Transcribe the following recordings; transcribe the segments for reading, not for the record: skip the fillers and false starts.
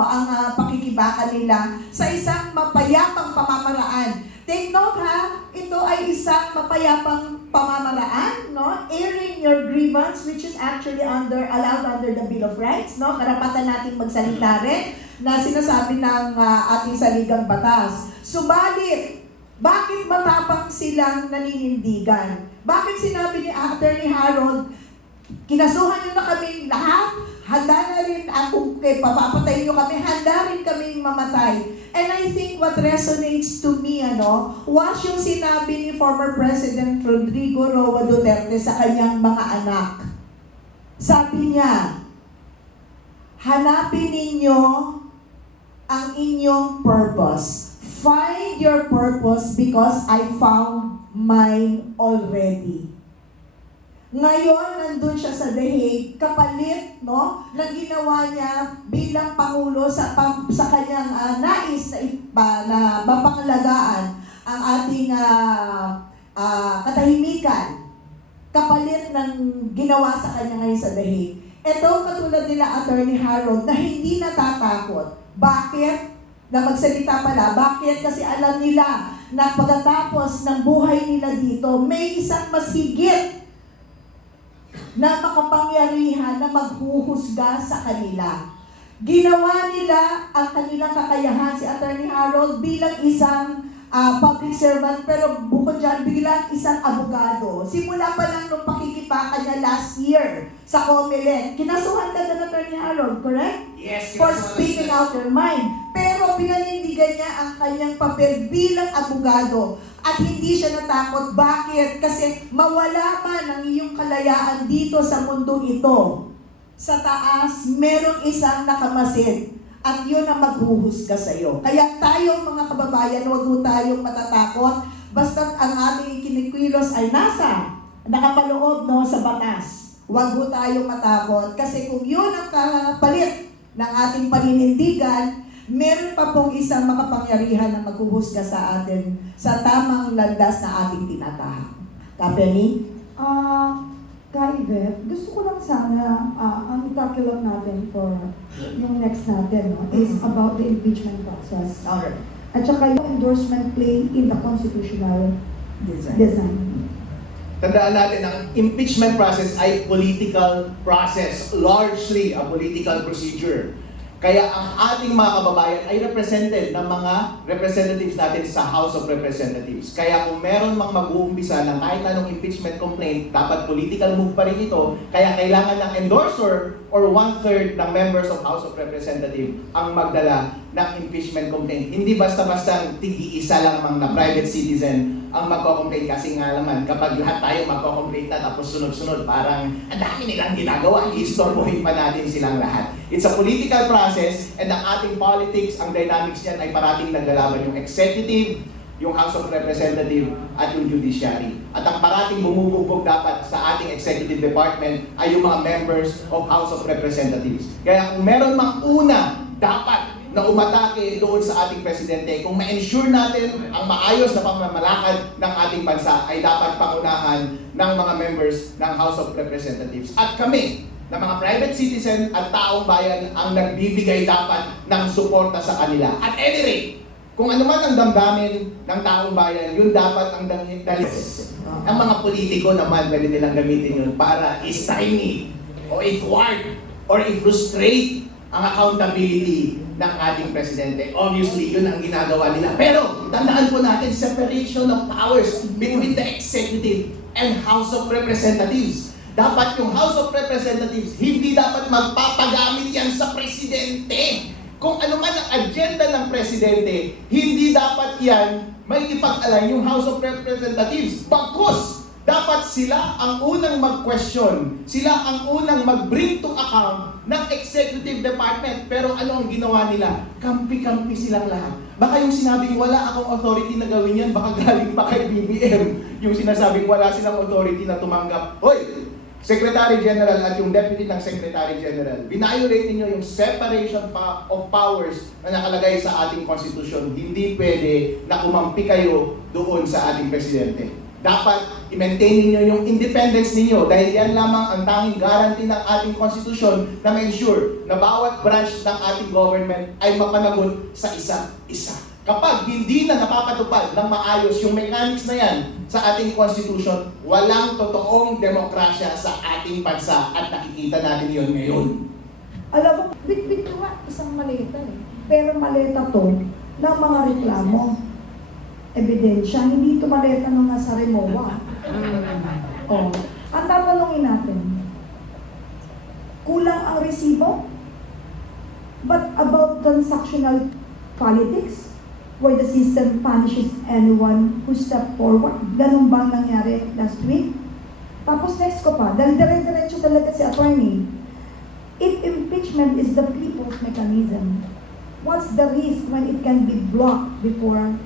ang pakikibaka nila sa isang mapayapang pamamaraan. Take note ha, ito ay isang mapayapang pamamaraan, no? Airing your grievance, which is actually allowed under the Bill of Rights, no? Karapatan nating magsalita rin na sinasabi ng ating saligang batas. Subalit, bakit matapang silang naninindigan? Bakit sinabi ni Attorney Harold, kinasuhan nyo na kaming lahat, handa na rin ako, papapatayin nyo kami, handa rin kaming mamatay. And I think what resonates to me, was yung sinabi ni former President Rodrigo Roa Duterte sa kanyang mga anak. Sabi niya, hanapin ninyo ang inyong purpose. Find your purpose because I found mine already. Ngayon, nandun siya sa The Hague, kapalit, ng ginawa niya bilang Pangulo sa kanyang nais na mapangalagaan ang ating katahimikan. Kapalit ng ginawa sa kanya ngayon sa The Hague. Ito, katulad nila Attorney Harold, na hindi natatakot. Bakit? Na magsalita pala. Bakit? Kasi alam nila na pagkatapos ng buhay nila dito, may isang mas higit na makapangyarihan na maghuhusga sa kanila. Ginawa nila ang kanilang kakayahan si Attorney Harold bilang isang public servant, pero bukod dyan, bilang isang abogado. Simula pa lang nung pakikipaka niya last year sa COMELEC. Kinasuhan ka na Attorney Harold, correct? Yes. For speaking out your mind. Pero pinanindigan niya ang kanyang papel bilang abogado. At hindi siya natakot. Bakit? Kasi mawala man ang iyong kalayaan dito sa mundong ito. Sa taas, merong isang nakamasid. At yun ang maghuhusga sa iyo. Kaya tayo mga kababayan, huwag ho tayong matatakot. Basta ang ating ikinikilos ay nakapaloob sa batas. Huwag ho tayong matakot. Kasi kung yun ang kapalit ng ating paninindigan, meron pa pong isang makapangyarihan na maghuhusga sa atin sa tamang landas na ating tinatahak. Kapeni? Kaivet, gusto ko lang sana, ang itakilang natin for yung next natin, is about the impeachment process. Alright. At saka yung endorsement play in the constitutional design. Tandaan natin, ang impeachment process ay political process, largely a political procedure. Kaya ang ating mga kababayan ay represented ng mga representatives natin sa House of Representatives. Kaya kung meron mang mag-uumpisa ng kahit anong impeachment complaint, dapat political move pa rin ito. Kaya kailangan ng endorser or 1/3 ng members of House of Representatives ang magdala ng impeachment complaint. Hindi basta-basta tig-iisa lang na private citizen ang magko-complain, kasi nga naman kapag lahat tayo magko-complain na tapos sunod-sunod, parang ang dami nilang ginagawa, i-istorbohin pa natin silang lahat. It's a political process, and ang ating politics, ang dynamics niyan ay parating naglalaban yung executive, yung House of Representatives at yung judiciary. At ang parating bumubugbog dapat sa ating executive department ay yung mga members of House of Representatives. Kaya kung meron mang una dapat na umatake doon sa ating presidente, kung ma-ensure natin ang maayos na pamamalakad ng ating bansa, ay dapat pangunahan ng mga members ng House of Representatives. At kami, na mga private citizen at taong bayan, ang nagbibigay dapat ng suporta sa kanila. At any rate, kung ano man ang damdamin ng taong bayan, yun dapat ang dalhin. Ang mga politiko naman, pwede nilang gamitin yun para i-stymie o i-thwart or i-frustrate ang accountability ng ating presidente. Obviously, yun ang ginagawa nila. Pero, tandaan po natin, separation of powers between the executive and House of Representatives. Dapat yung House of Representatives, hindi dapat magpapagamit yan sa presidente. Kung ano man ang agenda ng presidente, hindi dapat yan may ipag-alay yung House of Representatives. Bagkus, dapat sila ang unang mag-question, sila ang unang mag-bring to account ng executive department. Pero ano ang ginawa nila? Kampi-kampi silang lahat. Baka yung sinabing wala akong authority na gawin yan, baka galing pa kay BBM. Yung sinasabing wala silang authority na tumanggap. Hoy! Secretary General at yung Deputy ng Secretary General, violate niyo yung separation of powers na nakalagay sa ating Constitution. Hindi pwede na kumampi kayo doon sa ating Presidente. Dapat i-maintain ninyo yung independence ninyo dahil yan lamang ang tanging guarantee ng ating konstitusyon na ma-ensure na bawat branch ng ating government ay mapanagot sa isa't isa. Kapag hindi na napapatupad ng maayos yung mechanics na yan sa ating constitution, walang totoong demokrasya sa ating bansa at nakikita natin yun ngayon. Alam mo, bit-bit ko nga isang maleta eh. Pero maleta to ng mga reklamo. Ebidensya, hindi ito maleta nung nasa Remoa. Oh. Ang tatanungin natin, kulang ang resibo? But about transactional politics? Where the system punishes anyone who step forward. Ganun ba ang nangyari last week? Tapos next ko pa, dahil dire-diretso talaga si attorney. If impeachment is the people's mechanism, what's the risk when it can be blocked before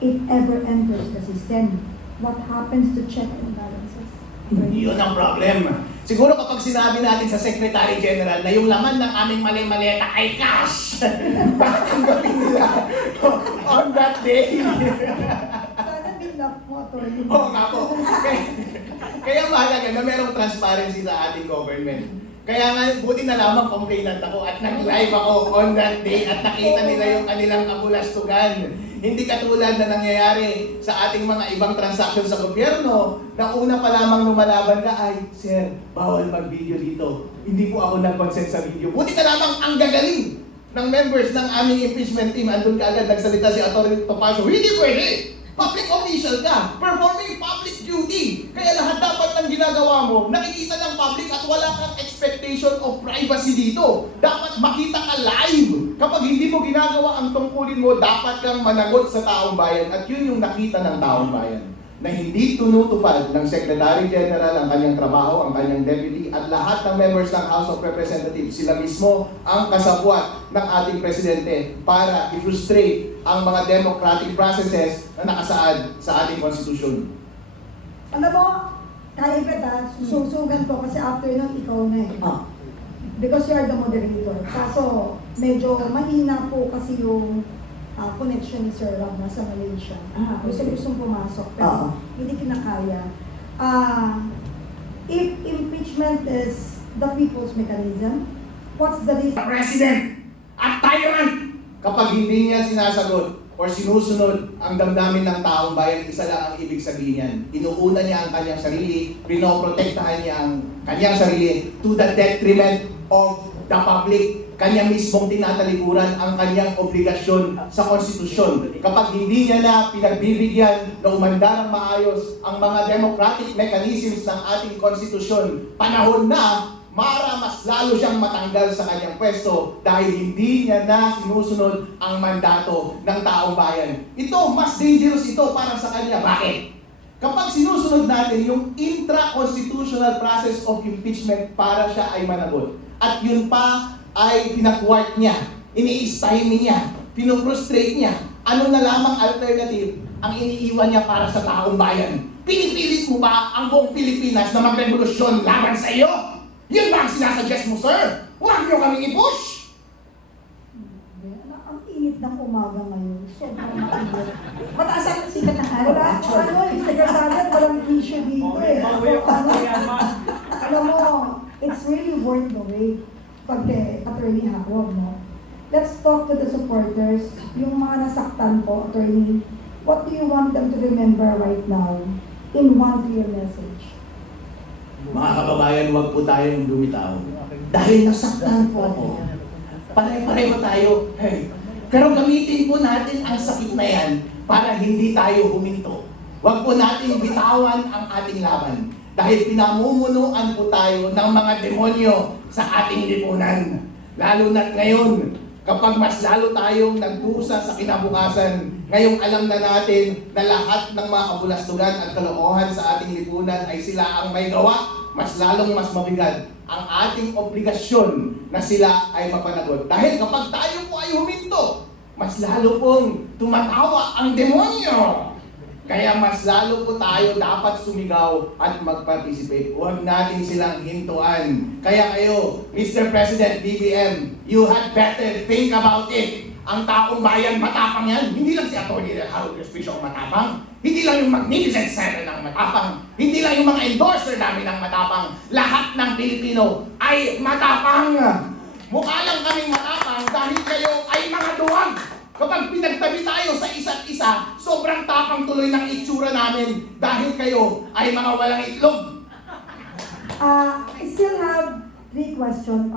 it ever enters the system? What happens to check and balances? Yun ang problem. Siguro kapag sinabi natin sa Secretary General na yung laman ng aming maleta ay cash, tatanggapin nila on that day. Sana binlock mo, attorney. Oo nga po. Kaya mahalaga na merong transparency sa ating government. Kaya nga, buti na lamang complainant ako at nag-live ako on that day at nakita nila yung kanilang kabulastugan. Hindi katulad na nangyayari sa ating mga ibang transaction sa gobyerno na una pa lamang lumalaban ka, ay, sir, bawal mag-video dito. Hindi po ako nag-consent sa video. Buti na lamang ang gagaling ng members ng aming impeachment team. Andun ka agad, nagsalita si Atty. Topacio, hindi pwede! Public official ka, performing public duty. Kaya lahat dapat ng ginagawa mo, nakikita ng public at wala kang expectation of privacy dito. Dapat makita ka live. Kapag hindi mo ginagawa ang tungkulin mo, dapat kang managot sa taong bayan. At yun yung nakita ng taong bayan. Na hindi tunutupad ng Secretary General ang kanyang trabaho, ang kanyang deputy, at lahat ng members ng House of Representatives, sila mismo ang kasabwat ng ating Presidente para i-frustrate ang mga democratic processes na nakasaad sa ating Constitution. Alam mo, kaya kita, susugan ko kasi after nun, ikaw na eh. Because you are the moderator. Kaso, medyo mahina po kasi yung connection ni Sir Rob nasa Malaysia. Gustong pumasok, pero hindi kinakaya. If impeachment is the people's mechanism, what's the risk? President at tyrant! Kapag hindi niya sinasagot or sinusunod ang damdamin ng taong bayan, isa lang ang ibig sabihin niyan. Inuuna niya ang kanyang sarili, pinoprotektahan niya ang kanyang sarili to the detriment of the public. Kanya mismong tinatalikuran ang kanyang obligasyon sa konstitusyon. Kapag hindi niya na pinagbibigyan na umandar ng maayos ang mga democratic mechanisms ng ating konstitusyon, panahon na mas lalo siyang matanggal sa kanyang pwesto dahil hindi niya na sinusunod ang mandato ng taong bayan. Ito, mas dangerous ito para sa kanya. Bakit? Kapag sinusunod natin yung intra-constitutional process of impeachment para siya ay managot, at yun pa ay pinakwart niya, ini-stymie niya, pinufrustrate niya, ano na lamang alternative ang iniiwan niya para sa taong bayan? Pinipilit mo ba ang buong Pilipinas na magrevolusyon laban sa iyo? Yun ba ang sinasuggest mo, sir? Huwag niyo kaming i-push! Ang init ng umaga ngayon. Sobrang mainit. Mataas ang sikat ng araw. Wala, secretariat, walang issue dito eh. Alam mo, it's really worth the wait. Pag attorney hawag mo. Let's talk to the supporters. Yung mga nasaktan po, attorney, what do you want them to remember right now in one clear message? Mga kababayan, huwag po tayong lumitaw. Dahil nasaktan po ako. Pare-pareho tayo. Hey. Pero gamitin po natin ang sakit na yan para hindi tayo huminto. Huwag po natin bitawan ang ating laban. Dahil pinamumunuan po tayo ng mga demonyo sa ating lipunan. Lalo na ngayon, kapag mas lalo tayong nagdusa sa kinabukasan, ngayong alam na natin na lahat ng mga kabulastugan at kalokohan sa ating lipunan ay sila ang may gawa, mas lalong mas mabigat ang ating obligasyon na sila ay mapanagot. Dahil kapag tayo po ay huminto, mas lalo pong tumatawa ang demonyo. Kaya mas lalo po tayo dapat sumigaw at mag-participate. Huwag natin silang hintuan. Kaya kayo, Mr. President BBM, you had better think about it. ang taong bayan matapang yan. Hindi lang si Atty. Harold Crispino ang matapang. Hindi lang yung Magnificent Seven ang matapang. Hindi lang yung mga endorser namin ang matapang. Lahat ng Pilipino ay matapang. Mukha lang kaming matapang dahil kayo ay mga duwag. Kapag pinagtabi tayo sa isa't isa, sobrang tapang tuloy ng itsura namin dahil kayo ay mga walang itlog. I still have 3 questions.